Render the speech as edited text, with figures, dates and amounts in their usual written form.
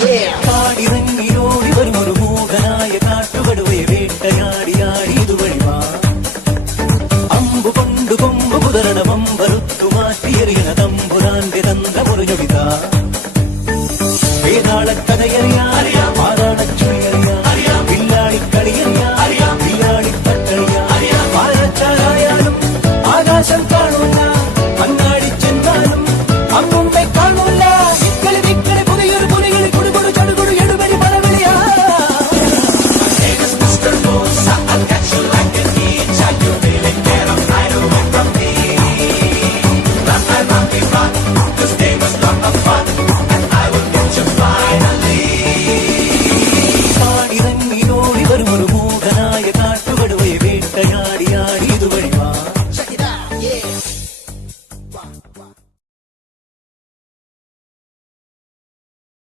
കാടിറങ്ങിയോടി വരുമൊരു മൂകനായ കാട്ടുകടുവയെ വേട്ടയാടിയാടി ഇതുവഴി വാ. അമ്പു കൊണ്ടു കൊമ്പു കുതരണ വമ്പറുത്തു മാറ്റിയെറിയണ തമ്പുരാന്റെ തന്ത്രമൊരു ഞൊടിത. വേതാളക്കഥയറിയാ